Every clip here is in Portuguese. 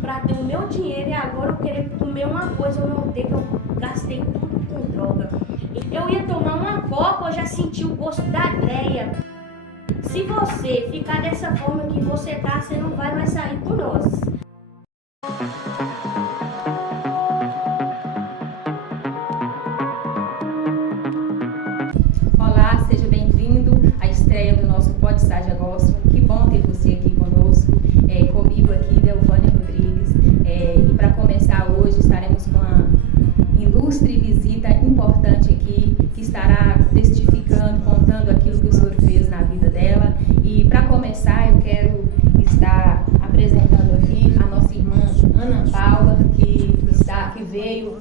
para ter o meu dinheiro e agora eu querer comer uma coisa eu não tenho, que eu gastei tudo com droga. Eu ia tomar uma coca, eu já senti o gosto da dreia. Se você ficar dessa forma que você tá, você não vai mais sair com nós. Olá, seja bem-vindo à estreia do nosso Pode Sarja Gospel. Que bom ter você aqui conosco, comigo aqui, Delvânia Rodrigues. E para começar hoje, estaremos com uma ilustre visita importante aqui, que estará testificando, contando aquilo que o Senhor fez na vida dela. E para começar, eu quero estar apresentando aqui a nossa irmã Ana Paula, que veio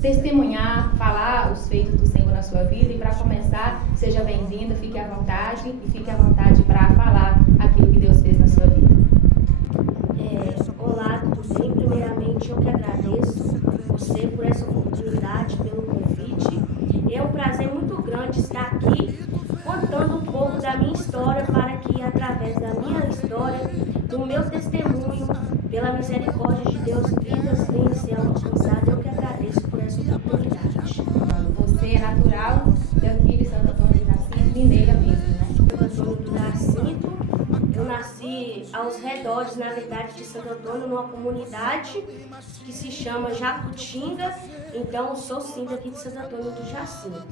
testemunhar, falar os feitos do Senhor na sua vida. E para começar, seja bem-vinda, fique à vontade para falar aquilo que Deus fez na sua vida. Olá, tudo bem? Primeiramente, eu que agradeço você por essa oportunidade, pelo convite. É um prazer muito grande estar aqui contando um pouco da minha história, para que através da minha história, do meu testemunho, pela misericórdia de Deus, vidas venham a ser alcançadas. Eu que agradeço por essa oportunidade. Você é natural daqui de Santo Antônio de Jacinto, mineira mesmo, né? Santo Antônio do Jacinto, eu nasci aos redores, na verdade, de Santo Antônio, numa comunidade que se chama Jacutinga. Então, eu sou sim daqui de Santo Antônio do Jacinto.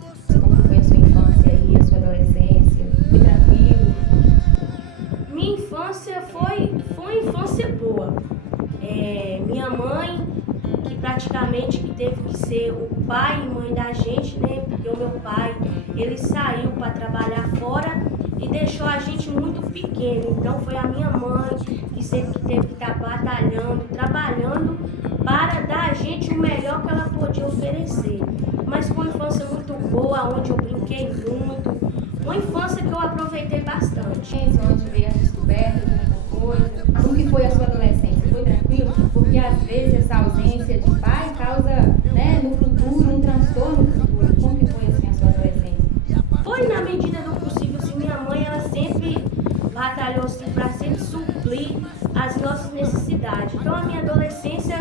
Como foi a sua infância aí, a sua adolescência? Foi tranquilo? Minha infância foi uma infância boa. Minha mãe, que praticamente que teve que ser o pai e mãe da gente, né? Porque o meu pai, ele saiu para trabalhar fora e deixou a gente muito pequeno. Então foi a minha mãe que sempre teve que estar batalhando, trabalhando para dar a gente o melhor que ela podia oferecer. Mas foi uma infância muito boa, onde eu brinquei muito. Uma infância que eu aproveitei bastante. Onde veio a descoberta de muita coisa? Como que foi a sua adolescência? Foi tranquilo? Porque às vezes essa ausência de pai causa, né, no futuro, um transtorno no futuro. Como que foi assim a sua adolescência? Foi na medida do possível, assim, minha mãe, ela sempre batalhou assim, para sempre suprir as nossas necessidades. Então a minha adolescência,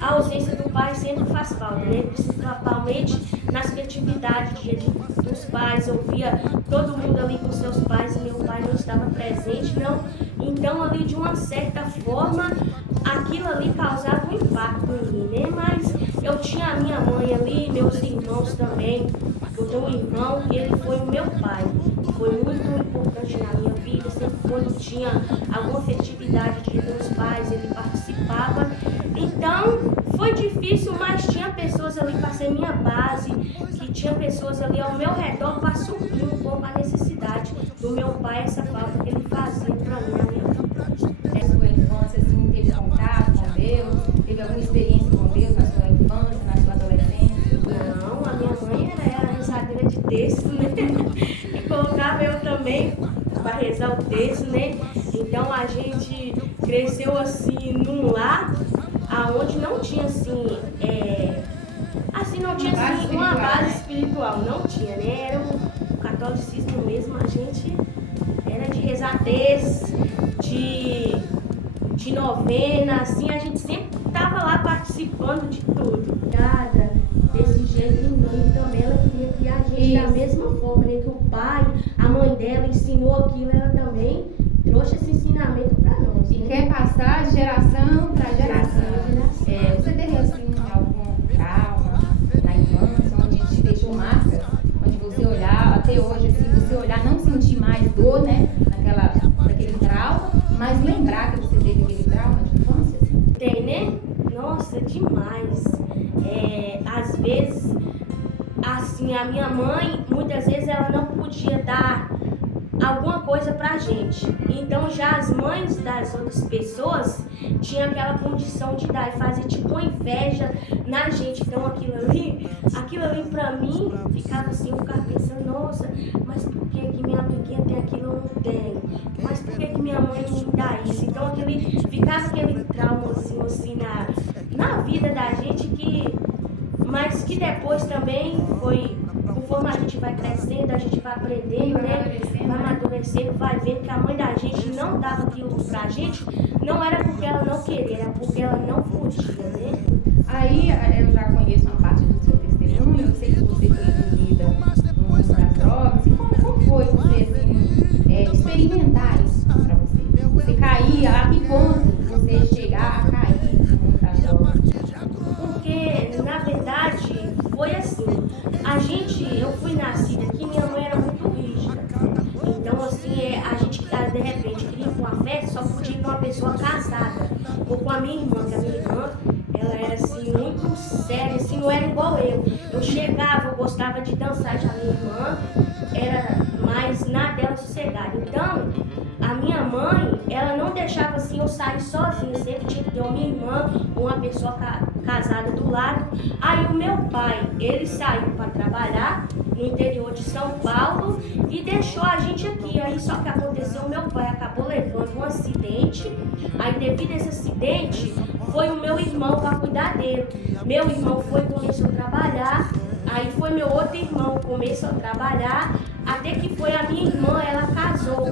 a ausência do pai sempre faz falta, né? Principalmente nas festividades, dia dos pais, eu via todo mundo ali com seus pais e meu pai não estava presente, não. Então ali de uma certa forma, aquilo ali causava um impacto em mim, né? Mas eu tinha a minha mãe ali, meus irmãos também. Eu tenho um irmão que ele foi o meu pai. Foi muito importante na minha vida. Sempre quando tinha alguma festividade de meus pais, ele participava. Então, foi difícil, mas tinha pessoas ali para ser minha base, que tinha pessoas ali ao meu redor para suprir um pouco a necessidade do meu pai, essa falta que ele fazia para mim na minha vida. Na sua infância, assim, teve contato com Deus? Teve alguma experiência com Deus na sua infância, na sua adolescência? Não, a minha mãe era rezadeira de texto, né? E colocava eu também para rezar o texto, né? Então a gente cresceu assim num lar aonde não tinha assim, uma base espiritual, não tinha, né? Era o catolicismo mesmo, a gente era de rezar texto, de novena, assim, a gente sempre estava lá participando de tudo. Nada, desse jeito em mim também, ela queria criar a gente da mesma forma, né? Que o pai, a mãe dela ensinou aquilo, ela também trouxe esse ensinamento para nós. E né? quer passar de geração para geração. Você teve assim algum trauma na infância, onde te deixou marca, onde você olhar, até hoje, se você olhar, não sentir mais dor, né, naquele trauma, mas lembrar que você teve aquele trauma de infância? Tem, né? Nossa, demais. Às vezes, assim, a minha mãe, muitas vezes ela não podia dar alguma coisa pra gente. Então já as mães das outras pessoas tinham aquela condição de dar e fazer tipo uma inveja na gente. Então aquilo ali pra mim ficava assim, eu ficava pensando, nossa, mas por que minha amiguinha tem aquilo e eu não tenho? Mas por que minha mãe não me dá isso? Então ficava aquele traumazinho assim na vida da gente mas que depois também foi, conforme a gente vai crescendo, a gente vai aprendendo, né? Vai amadurecendo. sempre vai vendo que a mãe da gente não dava aquilo pra gente, não era porque ela não queria, era porque ela não podia, né? Aí eu já conheço uma parte do seu testemunho, eu sei que você foi envolvida no mundo das drogas. E como foi você assim, experimentar isso pra você? Você caía, a que ponto você chegar a cair no mundo das drogas? Porque, na verdade, foi assim. Eu fui nascida aqui, minha mãe era muito rígida. Então, assim, a gente, de repente, queria ir com uma festa, só podia ir com uma pessoa casada. Ou com a minha irmã, que a minha irmã, ela era, assim, muito séria, assim, não era igual eu. Eu chegava, eu gostava de dançar, já a minha irmã era mais na dela sossegada. Então, a minha mãe, ela não deixava, assim, eu sair sozinha, sempre tinha que ter uma minha irmã, uma pessoa casada do lado. Aí o meu pai, ele saiu para trabalhar no interior de São Paulo e deixou a gente aqui. Aí só que aconteceu, o meu pai acabou levando um acidente. Aí devido a esse acidente, foi o meu irmão para cuidar dele. Meu irmão começou a trabalhar, aí foi meu outro irmão, começou a trabalhar, até que foi a minha irmã, ela casou.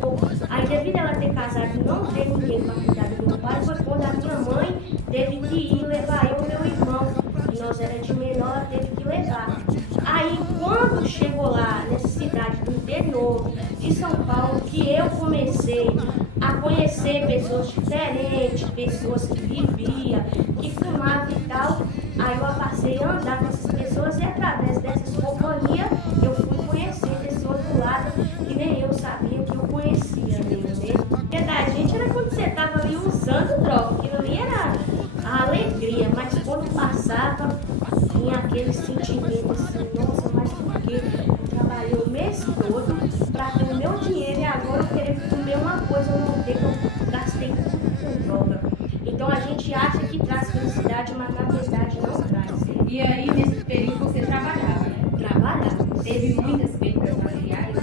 Aí devido a ela ter casado e não ter ninguém para cuidar do meu pai, foi quando a minha mãe teve que ir levar eu e meu irmão. E nós era de menor, ela teve que levar. Aí quando chegou lá, nessa cidade do interior de São Paulo, que eu comecei a conhecer pessoas diferentes, pessoas que viviam, que fumavam e tal, aí eu passei a andar com essas pessoas e através dessas companhias eu fui conhecendo esse outro lado que nem eu sabia que eu conhecia mesmo. Porque da gente era quando você estava ali usando droga, aquilo ali era a alegria, mas quando passava, tinha aquele sentimento assim, nossa, mas por que eu trabalhei o mês todo para ter o meu dinheiro e agora eu querer comer uma coisa, eu não ter, que eu gastei tudo com droga. Então a gente acha que traz felicidade, mas na verdade não traz. E aí, nesse período, você trabalhava, né? Trabalhava. Teve muitas perdas materiais?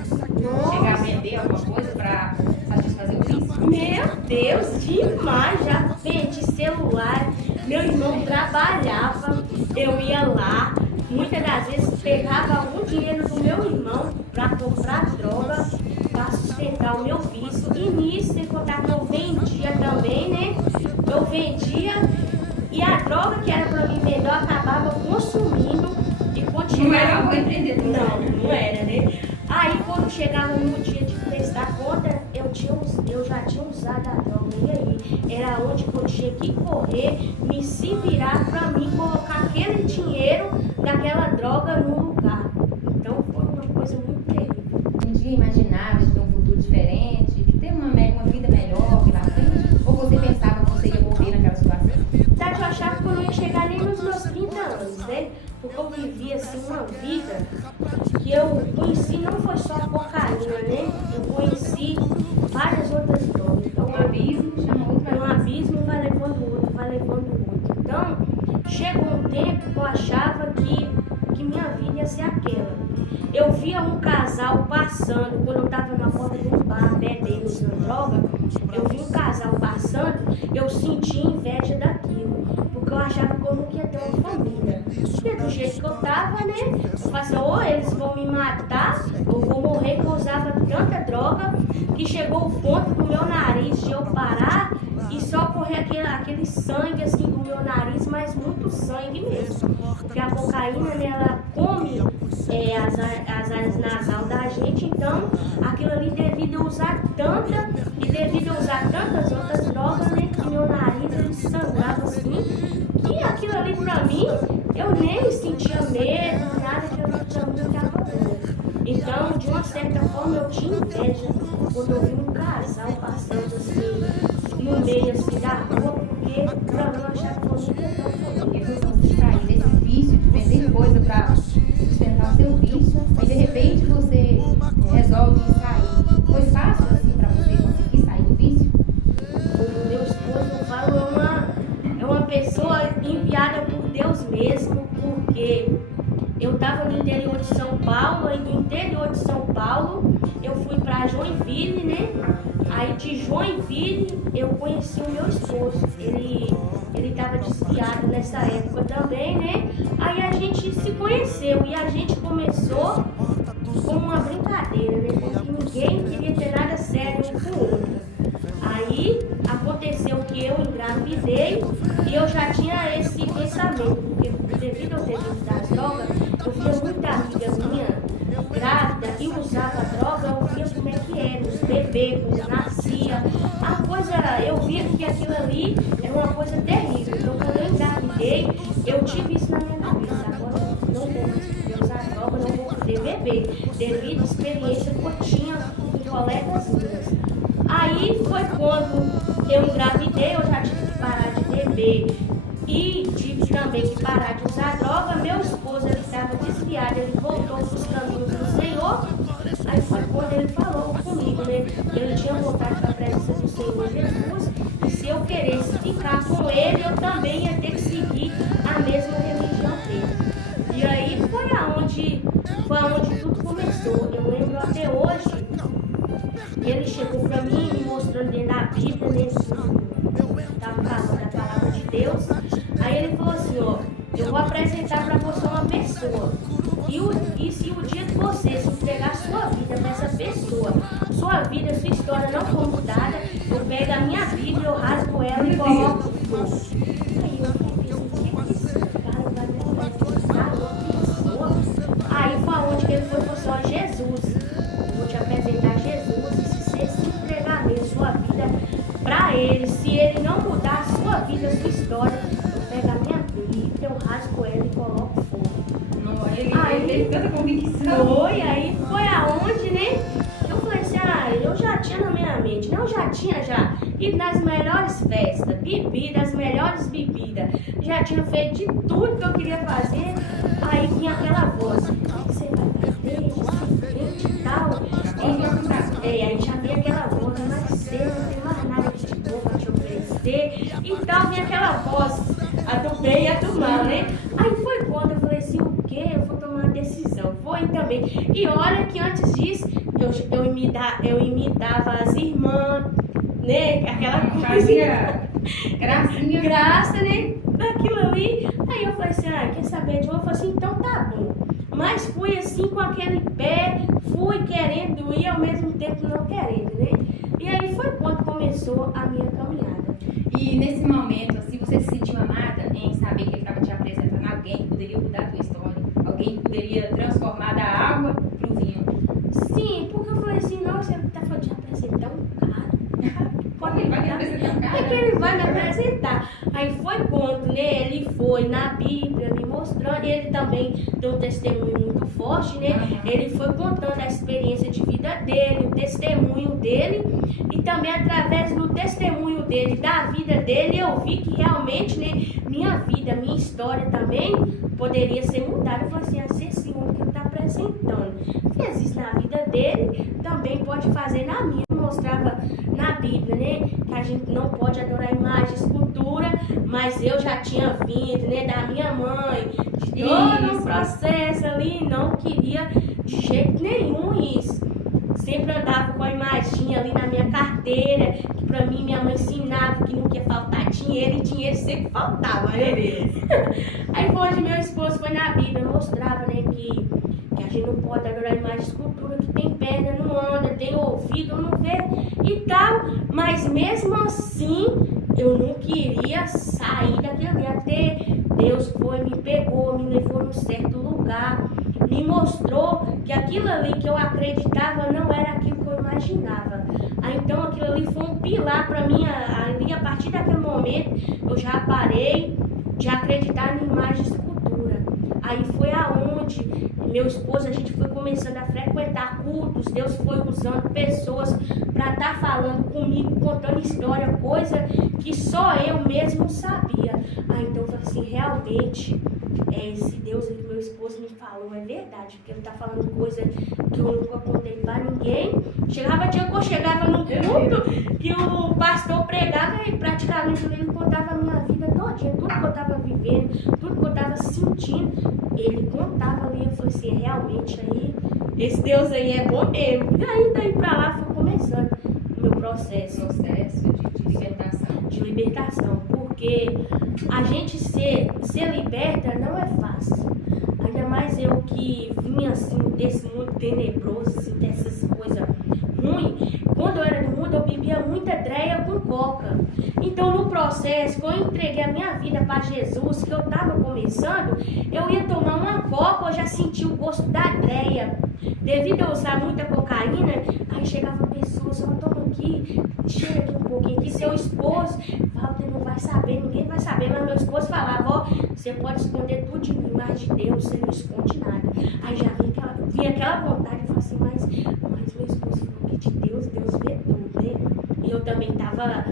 Chegar a vender alguma coisa para satisfazer o vício? Meu Deus, demais! Já vendi celular, meu irmão trabalhava, eu ia lá, muitas das vezes pegava algum dinheiro do meu irmão para comprar droga, para sustentar o meu vício. E nisso, sem contar que eu vendia também, né? Eu vendia e a droga que era para mim vender eu acabava consumindo e continuava. Não era um empreendedor? Não era, né? Aí quando chegava no dia de prestar conta, eu já tinha usado a droga. E aí? Era onde eu tinha que correr, me se virar para mim colocar aquele dinheiro daquela droga no lugar. Então foi uma coisa muito terrível. Um dia imaginava de ter um futuro diferente, de ter uma vida melhor pela frente? Ou você pensava que você ia morrer naquela situação? Sabe, eu achava que eu não ia chegar nem nos meus 30 anos, né? Porque eu vivia assim uma vida que eu conheci, não foi só cocaína, né? Eu conheci várias outras drogas. Então, Um abismo chama outro um abismo vai levando o outro, vai levando o outro. Então, chegou um tempo que eu achava que minha vida ia ser aquela. Eu via um casal passando, quando eu estava na porta de um bar bebendo usando droga, eu vi um casal passando, eu sentia inveja daquilo, porque eu achava que eu não ia ter uma família. Porque do jeito que eu estava, né? Eu falava assim, ou eles vão me matar, ou vou morrer, porque eu usava tanta droga, que chegou o ponto do meu nariz de eu parar e só correr aquele sangue assim do meu nariz, mas muito sangue mesmo. Porque a cocaína, né, ela come as áreas nasal da gente, então aquilo ali devido a usar tantas outras drogas, né, que meu nariz ele sangrava assim, que aquilo ali pra mim, eu nem sentia medo, nada, que eu não tinha muito acabou. Então, de uma certa forma, eu tinha inveja quando eu vi um casal passando assim, no meio assim da rua, porque pra mim eu achava que eu não ia ter uma família. E você sair desse vício de vender coisa para sustentar o seu vício, e de repente você resolve sair. Foi fácil assim para você conseguir sair do vício? O meu esposo, eu falo, é uma pessoa enviada por Deus mesmo, porque eu estava no interior de São Paulo, e no interior de São Paulo eu fui para Joinville, né? Aí de Joinville eu conheci o meu esposo. Ele estava desviado nessa época também, né? Aí a gente se conheceu e a gente começou como uma brincadeira, né? Como que ninguém queria ter nada sério um com o outro. Aí aconteceu que eu engravidei e eu já tinha esse pensamento, porque devido ao serviço das drogas, eu via muita amiga minha grávida e usava droga, eu via como é que era, os bebês, como nascia. A coisa, eu via que aquilo ali era uma coisa terrível. Então quando eu engravidei, eu tive isso na minha cabeça. Agora não vou mais poder usar droga, não vou poder beber, devido à experiência que eu tinha com colegas minhas. Aí foi quando eu engravidei, eu já tive que parar de beber e tive também que parar de usar droga. Meu esposo, ele estava desviado, ele voltou para os caminhos do Senhor. Aí foi quando ele falou comigo, né? Ele tinha voltado para a presença do Senhor Jesus e se eu queresse ficar com ele, eu também ia ter que seguir a mesma religião dele. E aí foi aonde tudo começou. Eu lembro até hoje. Ele chegou para mim me mostrando dentro da Bíblia, né? Estava falando da palavra de Deus. Aí ele falou assim, ó, eu vou apresentar para você uma pessoa. E se o dia que você se entregar sua vida para essa pessoa, sua vida, sua história não for mudada, eu pego a minha Bíblia, eu rasgo ela e coloco no fogo. Aí eu fiquei pensando, que esse cara vai me apresentar uma pessoa? Aí foi onde que ele foi e falou assim, ó, Jesus, eu vou te apresentar Jesus. Se entregar mesmo sua vida para ele, se ele não mudar a sua vida, a sua história, eu pego a minha Bíblia, eu rasgo ela e coloco fogo. Ele teve tanta convicção. Aí foi aonde, né? Eu falei assim, eu já tinha na minha mente, né? Eu já tinha ido nas melhores festas, bebidas, as melhores bebidas, já tinha feito de tudo que eu queria fazer. Aí vinha aquela voz, o que você vai fazer, de e tal. Aí já vinha aquela voz, mas você não tem mais nada de bom pra te oferecer. Então vinha aquela voz, a do bem e a do mal, né? Aí foi quando eu falei assim, o quê? Eu vou tomar uma decisão. Foi também. E olha que antes disso, eu imitava as irmãs, né? Aquela coisa. Graça, né? Daquilo ali. Aí eu falei assim, quer saber de uma? Eu falei assim, então tá bom. Mas fui assim com aquele pé, fui querendo ir ao mesmo tempo não querendo, né? E aí foi quando começou a minha caminhada. E nesse momento, assim, você se sentiu amada em saber que ele estava te apresentando alguém que poderia mudar a tua história? Alguém que poderia transformar da água pro vinho? Sim, porque eu falei assim, não, você tá falando de apresentar um cara. Ele vai me apresentar um cara? É que ele vai me apresentar. Aí foi quando, né, ele foi na Bíblia me mostrando, ele também tem um testemunho muito forte, né? Ele foi contando a experiência de vida dele, o testemunho dele, e também através do testemunho dele, da vida dele, eu vi que realmente, né, minha vida, minha história também poderia ser mudada. Eu falei assim, se esse homem que ele está apresentando fez isso na vida dele, também pode fazer na minha. Mostrava na Bíblia, né, que a gente não pode adorar imagem, escultura, mas eu já tinha vindo, né, da minha mãe, de todo um processo ali, não queria de jeito nenhum isso. Sempre andava com a imagem ali na minha carteira, que pra mim minha mãe ensinava que não ia faltar dinheiro, e dinheiro sempre faltava, né? Aí onde meu esposo foi na Bíblia, mostrava, né, que a gente não pode adorar imagem, escultura, que tem perna, não anda, tem ouvido, não vê e tal, mas mesmo assim eu não queria sair daquele ali. Até Deus foi, me pegou, me levou num certo lugar, me mostrou que aquilo ali que eu acreditava não era aquilo que eu imaginava. Aí então aquilo ali foi um pilar para mim. Ali, a partir daquele momento eu já parei de acreditar em imagem e escultura. Aí foi aonde meu esposo, a gente foi começando a frequentar cultos, Deus foi usando pessoas para estar falando comigo, contando história, coisa que só eu mesmo sabia. Aí então eu falei assim, realmente, esse Deus que meu esposo me falou é verdade, porque ele está falando coisa que eu nunca contei para ninguém. Chegava dia que eu chegava no culto, que o pastor pregava e praticamente ele contava a minha vida todinha, tudo que eu estava vivendo, tudo que eu estava sentindo, ele contava ali. Eu falei assim, realmente aí, esse Deus aí é bom mesmo. E aí daí pra lá foi começando o meu processo de libertação, porque a gente ser liberta não é fácil. A Ainda mais eu que vinha assim desse mundo tenebroso, assim, dessas coisas ruins. Quando eu era do mundo, eu bebia muita dreia com coca. Então, no processo, quando eu entreguei a minha vida para Jesus, que eu estava começando, eu ia tomar uma coca, eu já sentia o gosto da dreia. Devido a usar muita cocaína, aí chegava pessoas, ó, toma aqui, cheira aqui um pouquinho aqui, seu esposo, Walter não vai saber, ninguém vai saber, mas meu esposo falava, ó, você pode esconder tudo de mim, mas de Deus você não esconde nada. Aí já vinha aquela vontade de falar assim, mas meu esposo falou que de Deus vê tudo, né? E eu também tava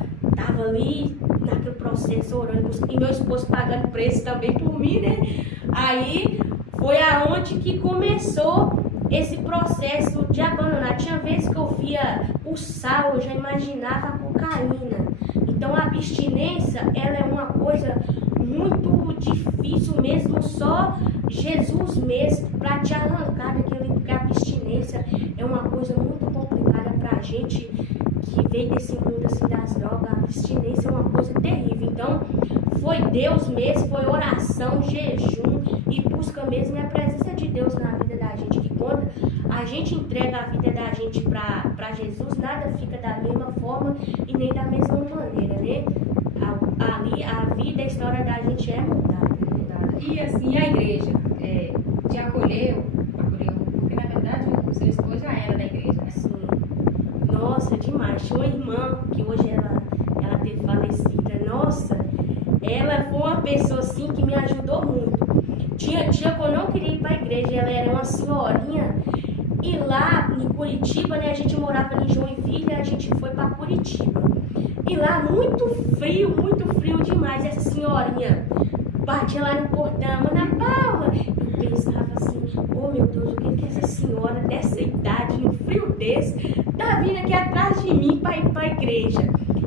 ali naquele processo orando, e meu esposo pagando preço também por mim, né? Aí foi aonde que começou esse processo de abandonar. Tinha vezes que eu via o sal, eu já imaginava a cocaína. Então a abstinência, ela é uma coisa muito difícil mesmo, só Jesus mesmo para te arrancar daquele, porque a abstinência é uma coisa muito complicada pra gente que veio desse mundo assim das drogas. A abstinência é uma coisa terrível. Então foi Deus mesmo, foi oração, jejum e busca mesmo a presença de Deus na vida da gente, que quando a gente entrega a vida da gente para Jesus, nada fica da mesma forma e nem da mesma maneira, né? Ali a vida, a história da gente é mudada, né? E assim, a igreja te acolheu, porque na verdade o seu esposo já era da igreja, né? Sim. Nossa, demais. Tinha uma irmã que hoje ela teve falecida. Nossa, ela foi uma pessoa assim que me ajudou muito. Tinha dia que eu não queria ir para a igreja, ela era uma senhorinha. E lá em Curitiba, né, a gente morava em Joinville, a gente foi para Curitiba. E lá muito frio demais. Essa senhorinha batia lá no portão, Ana Paula. Eu pensava assim, oh meu Deus, o que essa senhora dessa idade, no frio desse, tá vindo aqui atrás de mim para ir para a igreja?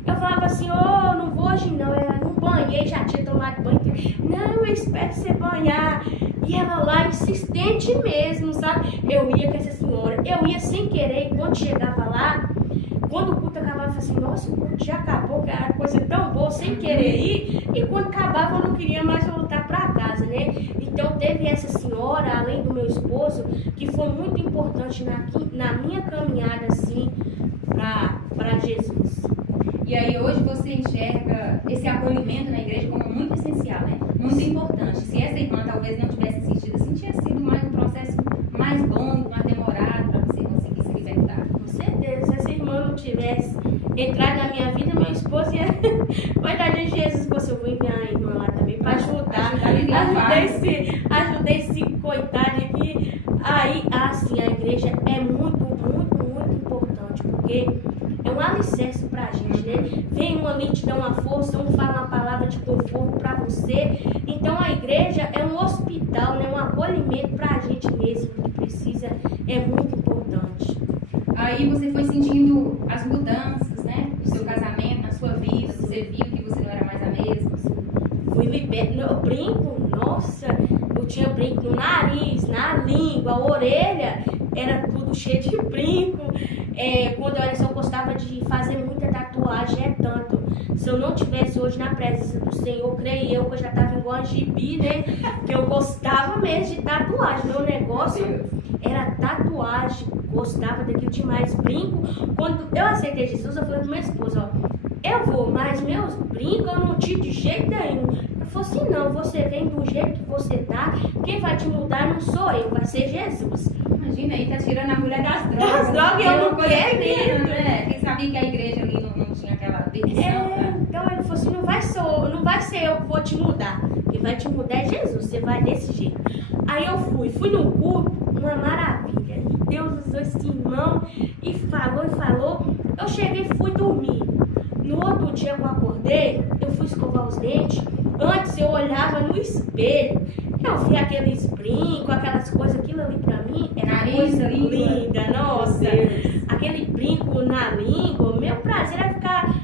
Eu falava assim, oh, não vou hoje não, ela não banhei, já tinha tomado banho. Não, eu espero você banhar. E ela lá, insistente mesmo, sabe? Eu ia com essa senhora, eu ia sem querer, e quando chegava lá, quando o culto acabava, eu falava assim, nossa, o culto já acabou, que era coisa tão boa, sem querer ir, e quando acabava eu não queria mais voltar para casa, né? Então teve essa senhora, além do meu esposo, que foi muito importante na minha caminhada, assim, para Jesus. E aí hoje você enxerga esse acolhimento na igreja como muito essencial, né? Muito importante. Se essa irmã talvez não tivesse sentido assim, tinha sido mais um processo mais longo, mais demorado para você conseguir se libertar. Com certeza, se essa irmã não tivesse entrado na minha vida, meu esposo ia... Verdade, Jesus, você eu vou enviar a irmã lá também para ajudar esse coitado aqui. Aí, assim, a igreja é muito importante, porque é um alicerce pra gente, né? Vem um ali te dar uma força, um fala uma palavra de conforto pra você. Então a igreja é um hospital, né? Um acolhimento pra gente mesmo, que precisa, é muito importante. Aí você foi sentindo as mudanças, né? Do seu casamento, na sua vida, você viu que você não era mais a mesma. Fui liberta, eu brinco, nossa, eu tinha brinco no nariz, na língua, a orelha, era tudo cheio de brinco. Quando eu era assim, eu gostava de fazer muita tatuagem, tanto. Se eu não tivesse hoje na presença do Senhor, creio eu que eu já estava igual a gibi, né? Que eu gostava mesmo de tatuagem. Meu negócio era tatuagem, gostava daquilo demais. Brinco. Quando eu aceitei Jesus, eu falei pro meu esposo, ó, eu vou, mas meus brincos eu não tiro de jeito nenhum. Eu falei assim, não, você vem do jeito que você tá, quem vai te mudar não sou eu, vai ser Jesus. Imagina aí, tá tirando a mulher das drogas. Das drogas, eu não quero, né? Quem sabia que a igreja ali não tinha aquela permissão, né? Então ele falou assim, não vai ser eu que vou te mudar. Quem vai te mudar é Jesus, você vai desse jeito. Aí eu fui no culto, uma maravilha. E Deus usou esse irmão e falou. Eu cheguei e fui dormir. No outro dia que eu acordei, eu fui escovar os dentes. Antes eu olhava no espelho, eu via aqueles brincos, aquelas coisas, aquilo ali pra mim era coisa linda, nossa. Aquele brinco na língua, meu prazer era ficar,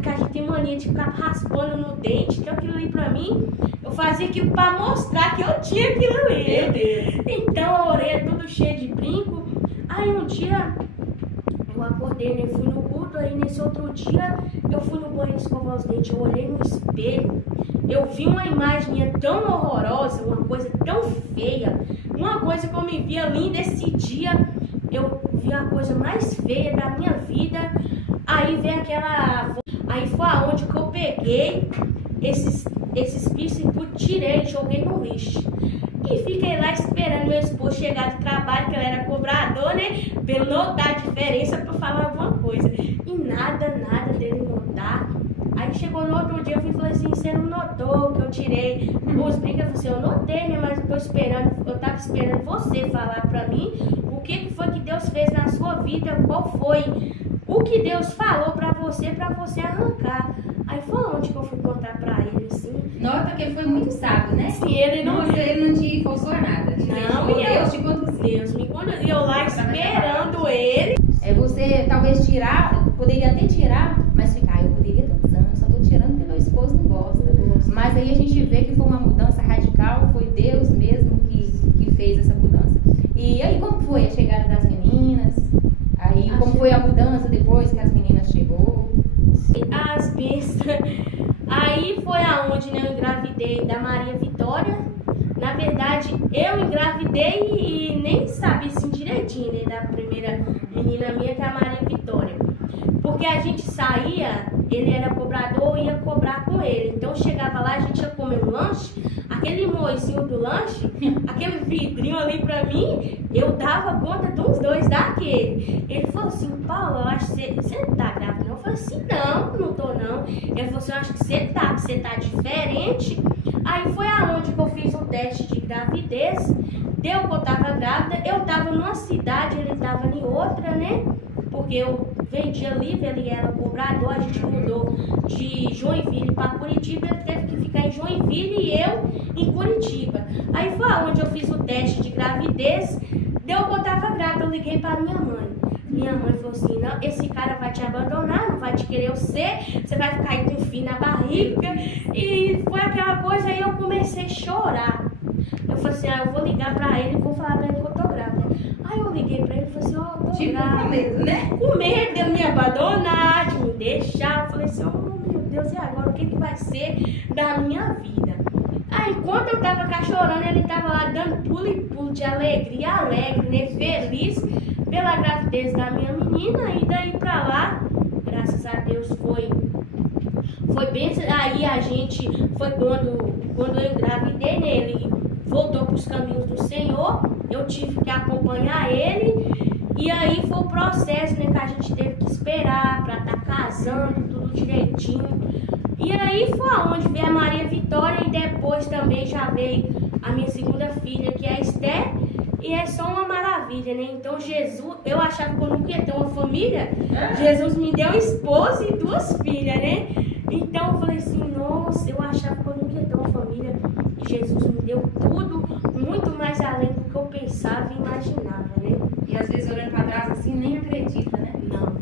que a gente tem mania de ficar raspando no dente, então aquilo ali pra mim, eu fazia aquilo pra mostrar que eu tinha aquilo ali. Meu Deus. Então a orelha tudo cheia de brinco. Aí um dia eu acordei, né, fui no culto, aí nesse outro dia eu fui no banheiro escovar os dentes, eu olhei no espelho, eu vi uma imagem tão horrorosa, uma coisa tão feia, uma coisa que eu me via linda esse dia, eu vi a coisa mais feia da minha vida. Aí veio aí foi aonde que eu peguei esses piercing, tudo tirei, joguei no lixo. E fiquei lá esperando meu esposo chegar do trabalho, que ele era cobrador, né? Pra ele notar a diferença, pra falar alguma coisa. E nada dele notar. Aí chegou no outro dia, eu falei assim, você não notou que eu tirei os brincos? Eu falei assim, eu notei, né? Mas eu tava esperando você falar pra mim o que foi que Deus fez na sua vida, qual foi o que Deus falou pra você arrancar. Aí foi onde que eu fui contar pra ele, assim. Nota que ele foi muito sábio, né? Sim, ele não te forçou a nada. Deus te conduziu. Deus me conduziu. E eu lá esperando ele. Você talvez poderia até tirar, mas ficar, eu poderia estar usando, só estou tirando porque meu esposo não gosta. Mas aí a gente vê que foi uma mudança radical, foi Deus mesmo que fez essa mudança. E aí como foi a chegada das meninas? Aí como foi a mudança depois que as meninas chegou? As bestas. Aí foi aonde, né, eu engravidei da Maria Vitória. Na verdade, eu engravidei e nem sabia assim direitinho, né, da primeira menina minha, que é a Maria Vitória. Porque a gente saía, ele era cobrador, ia cobrar com ele. Então chegava lá, a gente ia comer um lanche, aquele moizinho do lanche, aquele vidrinho ali pra mim, eu dava conta dos dois daquele. Ele falou assim, Paula, eu acho que você não tá grávida não? Eu falei assim, não tô não. Ele falou assim, eu acho que você tá diferente. Aí foi aonde que eu fiz o teste de gravidez, deu que eu tava grávida, eu tava numa cidade, ele tava em outra, né? Porque eu vendia livre, ele era cobrador, a gente mudou de Joinville para Curitiba, ele teve que ficar em Joinville e eu em Curitiba. Aí foi onde eu fiz o teste de gravidez, deu que eu tava grávida, eu liguei para minha mãe. Minha mãe falou assim, não, esse cara vai te abandonar, não vai te querer você vai ficar aí com fio na barriga. E foi aquela coisa, aí eu comecei a chorar. Eu falei assim, eu vou ligar para ele e vou falar para ele que eu tô grávida. Aí eu liguei para ele e falei assim, eu tô grávida. Com medo, né? Com medo de me abandonar, de me deixar. Eu falei assim, meu Deus, e agora o que vai ser da minha vida? Aí enquanto eu tava cá chorando, ele tava lá dando pulo e pulo de alegria, alegre, né? Feliz pela gravidez da minha menina. E daí pra lá, graças a Deus, foi bem. Aí a gente, foi quando eu engravidei, né? Ele voltou pros caminhos do Senhor, eu tive que acompanhar ele. E aí foi o processo, né, que a gente teve que esperar pra estar casando, tudo direitinho. E aí foi aonde veio a Maria Vitória e depois também já veio a minha segunda filha, que é a Esther. E é só uma maravilha, né? Então Jesus, eu achava que eu nunca ia ter uma família. Jesus me deu um esposo e 2 filhas, né? Então eu falei assim, nossa, eu achava que eu nunca ia ter uma família. E Jesus me deu tudo, muito mais além do que eu pensava e imaginava, né? E às vezes olhando pra trás assim, nem acredita, né? Não.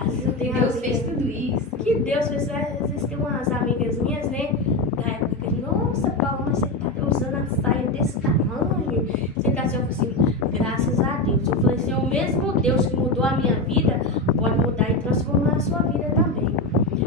Às vezes eu tenho Deus fez tudo isso. Que Deus fez, às vezes tem umas amigas minhas, né? Da época que, nossa, Paula, mas você tá usando a saia desse tamanho. Você tá assim, eu falei assim, graças a Deus. Eu falei assim, o mesmo Deus que mudou a minha vida, pode mudar e transformar a sua vida também.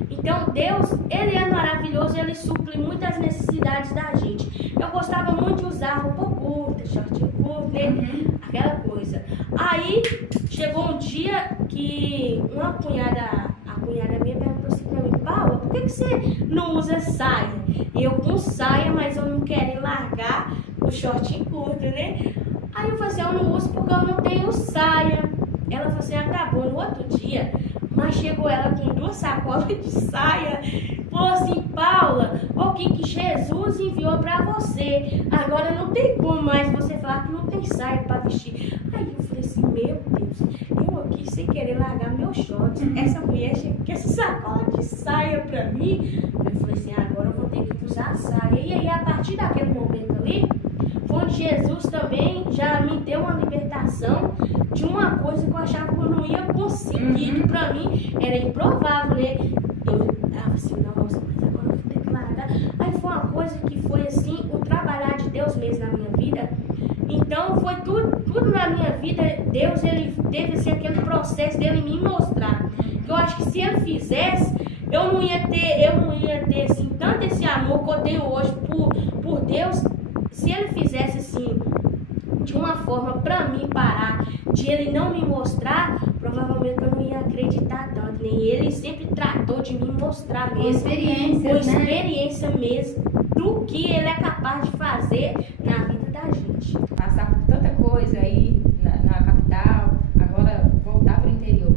Então Deus, Ele é maravilhoso, Ele supre muitas necessidades da gente. Eu gostava muito de usar roupa curta, shortinho curto, né? Aquela coisa. Aí chegou um dia que a cunhada minha perguntou assim pra mim, Paula, por que você não usa saia? E eu com saia, mas eu não quero largar o shortinho curto, né? Aí eu falei assim, eu não uso porque eu não tenho saia. Ela falou assim, acabou no outro dia, mas chegou ela com 2 sacolas de saia, falou assim, Paula, o que Jesus enviou pra você? Agora não tem como mais você falar que não tem saia pra vestir. Aí eu falei assim, meu Deus, eu aqui sem querer largar meus shorts, essa mulher chega com essa sacola de saia pra mim. Eu falei assim, agora eu vou ter que usar a saia. E aí a partir daquele momento ali, foi onde Jesus também já me deu uma libertação de uma coisa que eu achava que eu não ia conseguir, que pra mim era improvável, né? Eu tava assim, nossa, mas agora eu vou ter que largar. Aí foi uma coisa que foi assim, o trabalhar de Deus mesmo na minha vida. Então foi tudo na minha vida, Deus, ele teve assim, aquele processo dele me mostrar. Eu acho que se ele fizesse, eu não ia ter assim, tanto esse amor que eu tenho hoje por Deus, se ele fizesse assim, de uma forma pra mim parar, de ele não me mostrar, provavelmente eu não ia acreditar tanto, nem ele sempre tratou de me mostrar mesmo, com experiência mesmo, do que ele é capaz de fazer na vida da gente. Passar por tanta coisa aí na capital, agora voltar pro interior.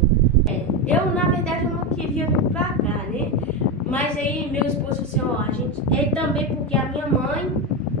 Na verdade, eu não queria vir pra cá, né? Mas aí meu esposo disse, também porque a minha mãe,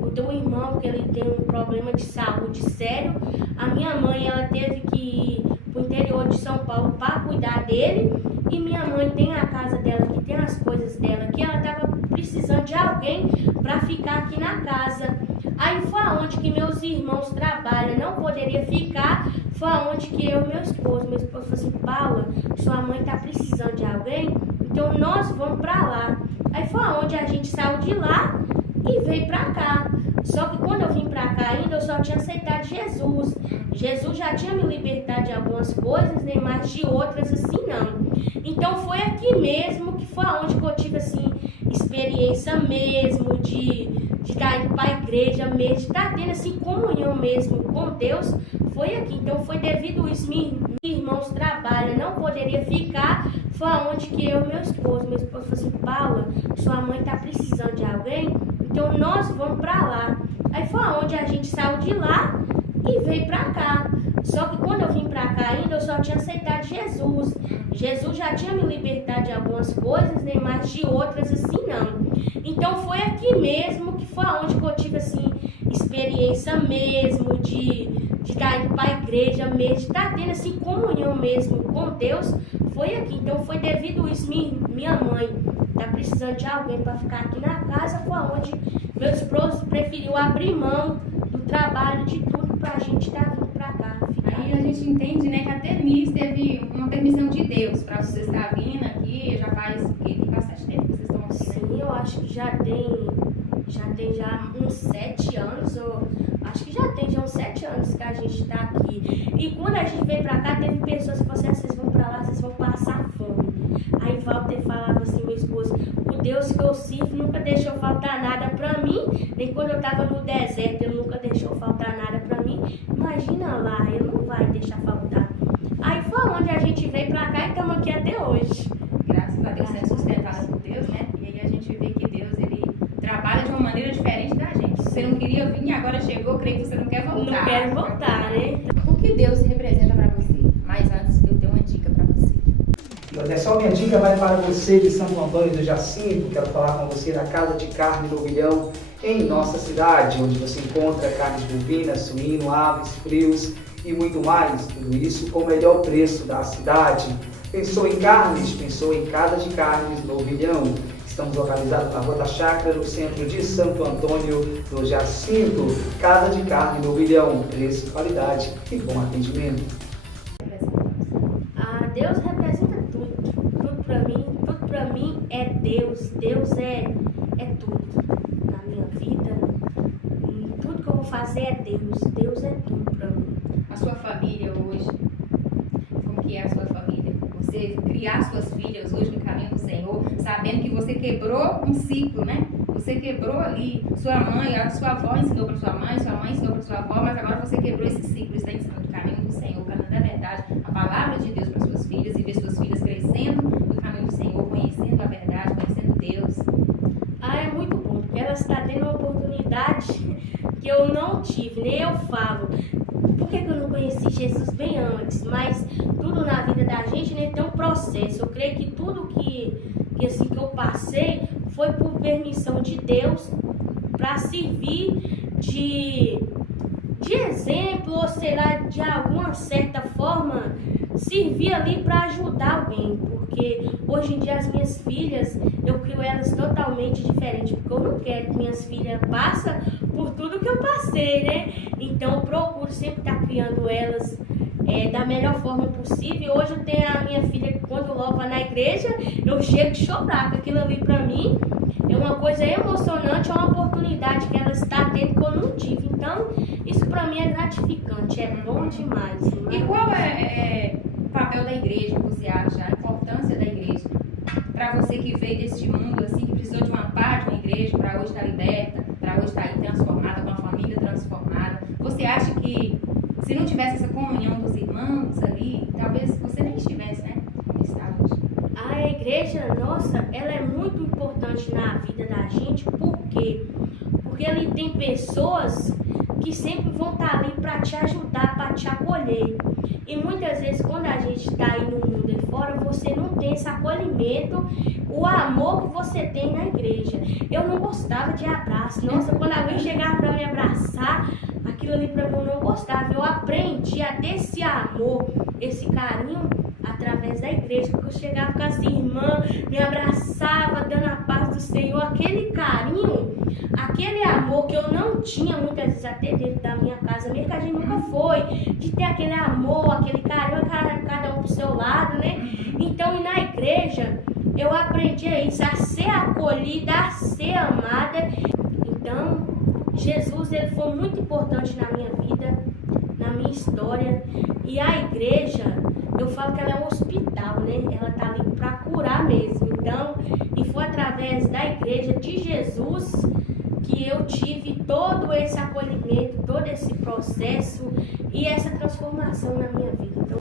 eu tenho um irmão que ele tem um problema de saúde sério, a minha mãe, ela teve que ir pro interior de São Paulo para cuidar dele, e minha mãe tem a casa dela, que tem as coisas dela, que ela tava precisando de alguém para ficar aqui na casa. Aí foi aonde que meus irmãos trabalham, não poderia ficar, foi aonde que meu esposo falou assim, Paula, sua mãe tá precisando de alguém, então nós vamos pra lá. Aí foi aonde a gente saiu de lá e veio pra cá. Só que quando eu vim pra cá ainda, eu só tinha aceitado Jesus. Jesus já tinha me libertado de algumas coisas, né, mas de outras assim não. Então foi aqui mesmo que foi aonde que eu tive assim, experiência mesmo de estar indo para a igreja mesmo, de estar tendo assim comunhão mesmo com Deus, foi aqui. Então foi devido a isso, meus irmãos trabalham, não poderia ficar, foi aonde que meu esposo falou assim, Paula, sua mãe tá precisando de alguém, então nós vamos para lá. Aí foi aonde a gente saiu de lá e veio para cá. Só que quando eu vim pra cá ainda, eu só tinha aceitado Jesus. Jesus já tinha me libertado de algumas coisas, né, mas de outras assim não. Então foi aqui mesmo que foi onde que eu tive assim, experiência mesmo de estar indo para a igreja mesmo, de estar tendo assim comunhão mesmo com Deus, foi aqui. Então foi devido a isso, minha mãe tá precisando de alguém para ficar aqui na casa, foi onde meu esposo preferiu abrir mão do trabalho, de tudo, pra gente estar vindo pra cá. Aí a gente entende, né, que até nisso teve uma permissão de Deus para você estar vindo aqui, já faz o quê? Tem bastante tempo que vocês estão aqui, né? Sim, eu acho que já tem uns 7 anos, acho que já tem uns 7 anos que a gente tá aqui. E quando a gente veio pra cá, teve pessoas que falaram assim, vocês vão pra lá, vocês vão passar fome. Aí Walter falava assim, meu esposo, o Deus que eu sirvo nunca deixou faltar nada pra mim, nem quando eu tava no deserto, ele nunca deixou faltar nada pra mim. Imagina lá, ele não vai deixar faltar. Aí foi onde a gente veio pra cá e estamos aqui até hoje. Graças a Deus, sendo sustentada por Deus, né? E aí a gente vê que Deus, ele trabalha de uma maneira diferente da gente. Você não queria vir e agora chegou, creio que você não quer voltar. Não quero voltar, né? O que Deus representa pra você? Mas antes, eu tenho uma dica pra você. Olha só, minha dica vai para você de Santo Antônio do Jacinto. Quero falar com você da Casa de Carne do Novilhão, em nossa cidade, onde você encontra carnes bovinas, suíno, aves, frios e muito mais. Tudo isso com o melhor preço da cidade. Pensou em carnes? Pensou em Casa de Carnes do Novilhão. Estamos localizados na Rua da Chácara, no centro de Santo Antônio do Jacinto. Casa de Carne do Novilhão, preço, qualidade e bom atendimento. Deus representa tudo pra mim é Deus. Deus é tudo na minha vida. Tudo que eu vou fazer é Deus. Deus é tudo pra mim. A sua família hoje, como que é a sua família? Você criar suas filhas hoje no caminho do Senhor, sabendo que você quebrou um ciclo, né? Você quebrou ali, sua mãe, a sua avó ensinou para sua mãe ensinou para sua avó, mas agora você quebrou esse ciclo, está ensinando o caminho do Senhor, o caminho da verdade, a palavra de Deus para suas filhas e ver suas filhas crescendo no caminho do Senhor, conhecendo a verdade, conhecendo Deus. É muito bom, porque ela está tendo uma oportunidade que eu não tive, nem eu falo. Por que eu não conheci Jesus bem antes? Mas tudo na vida da gente, né, tem um processo. Eu creio que tudo que eu passei foi por permissão de Deus para servir de exemplo, ou sei lá, de alguma certa forma, servir ali para ajudar alguém. Porque hoje em dia as minhas filhas, eu crio elas totalmente diferentes, porque eu não quero que minhas filhas passem por tudo que eu passei, né? Então eu procuro sempre estar criando elas da melhor forma possível. Hoje eu tenho a minha filha, quando louva na igreja, eu chego de chorar, porque aquilo ali pra mim é uma coisa emocionante, é uma oportunidade que ela está tendo que eu não tive. Então, isso pra mim é gratificante, é bom demais. E qual é o papel da igreja, você acha, a importância da igreja para você que veio deste mundo, assim, que precisou de uma parte, de uma igreja, para hoje estar liberta, para hoje estar aí transformada, com a família transformada. Você acha que se não tivesse essa comunhão dos irmãos ali, talvez você nem estivesse, né? A igreja, nossa, ela é muito importante na vida da gente, por quê? Porque ali tem pessoas que sempre vão estar ali para te ajudar, para te acolher. E muitas vezes, quando a gente está aí no mundo de fora, você não tem esse acolhimento, o amor que você tem na igreja. Eu não gostava de abraço. Nossa, quando alguém chegava para me abraçar, aquilo ali para mim eu não gostava. Eu aprendi a ter esse amor, esse carinho, através da igreja, porque eu chegava com as irmãs, me abraçava, dando a paz do Senhor, aquele carinho, aquele amor que eu não tinha muitas vezes até dentro da minha casa, mesmo que a gente nunca foi, de ter aquele amor, aquele carinho, cada um pro seu lado, né? Então, e na igreja, eu aprendi isso, a ser acolhida, a ser amada. Então, Jesus, ele foi muito importante na minha vida, na minha história, e a igreja, eu falo que ela é um hospital, né? Ela tá ali para curar mesmo. Então, e foi através da igreja de Jesus que eu tive todo esse acolhimento, todo esse processo e essa transformação na minha vida. Então,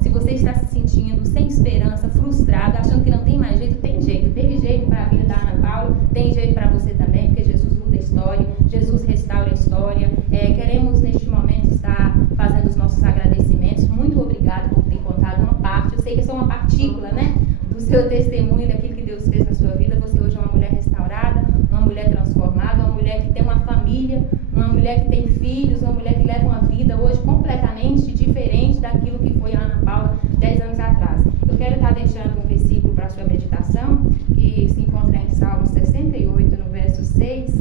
se você está se sentindo sem esperança, frustrado, achando que não tem mais jeito, tem jeito. Teve jeito para a vida da Ana Paula, tem jeito para você também, porque Jesus muda a história, Jesus restaura a história. Queremos neste momento estar fazendo os nossos agradecimentos. Muito obrigada por ter contado uma parte. Eu sei que é só uma partícula, né, do seu testemunho, daquilo que Deus fez na sua vida. Você hoje é uma mulher restaurada, uma mulher transformada, uma mulher que tem uma família, uma mulher que tem filhos, uma mulher que leva uma vida hoje completamente diferente daquilo que foi a Ana Paula 10 anos atrás. Eu quero estar deixando um versículo para a sua meditação, que se encontra em Salmo 68, no verso 6.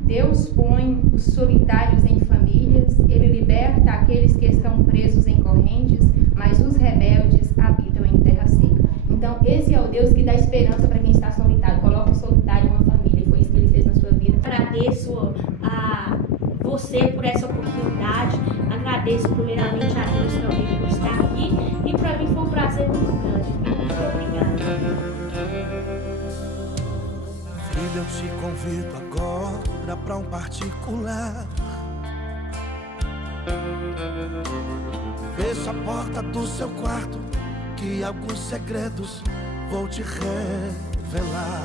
Deus põe os solitários em famílias, Ele liberta aqueles que estão presos em correntes, mas os rebeldes habitam em terra seca. Então, esse é o Deus que dá esperança para quem está solitário. Coloca um solitário em uma família, foi isso que Ele fez na sua vida. Agradeço a você por essa oportunidade, agradeço primeiramente a Deus também por estar aqui, e para mim foi um prazer muito grande. Muito obrigada. Filho, eu te convido agora para um particular. Fecha a porta do seu quarto, que alguns segredos vou te revelar.